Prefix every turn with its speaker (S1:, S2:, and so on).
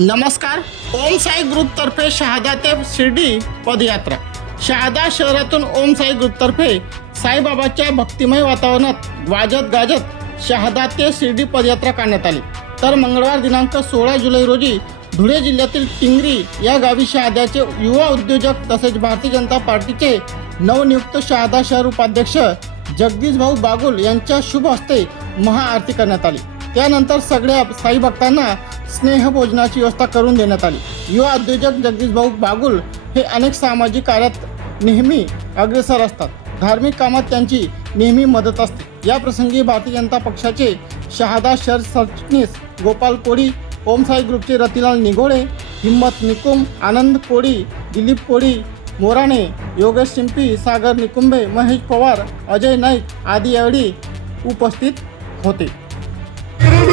S1: नमस्कार. ओम साई ग्रुपतर्फे शहादा ते शिर्डी पदयात्रा. शहादा शहरातून ओम साई ग्रुपतर्फे साईबाबाच्या भक्तिमय वातावरणात वाजत गाजत शहादा ते शिर्डी पदयात्रा काढण्यात आली. तर मंगळवार दिनांक सोळा जुलै रोजी धुळे जिल्ह्यातील टिंगरी या गावी शहाद्याचे युवा उद्योजक तसेच भारतीय जनता पार्टीचे नवनियुक्त शहादा शहर उपाध्यक्ष जगदीश भाऊ बागुल यांच्या शुभ हस्ते महाआरती करण्यात आली. त्यानंतर सगळ्या साई भक्तांना स्नेहभोजनाची व्यवस्था करून देण्यात आली. युवा उद्योजक जगदीश भाऊ बागुल हे अनेक सामाजिक कार्यात नेहमी अग्रेसर असतात. धार्मिक कामात त्यांची नेहमी मदत असते. या प्रसंगी भारतीय जनता पक्षाचे शहादा शर सरचिटणीस गोपाल कोळी ओमसाई ग्रुपचे रतिलाल निगोळे हिम्मत निकुम आनंद कोळी दिलीप कोळी मोराणे योगेश शिंपी सागर निकुंबे महेश पवार अजय नाईक आदी यावेळी उपस्थित होते. Thank.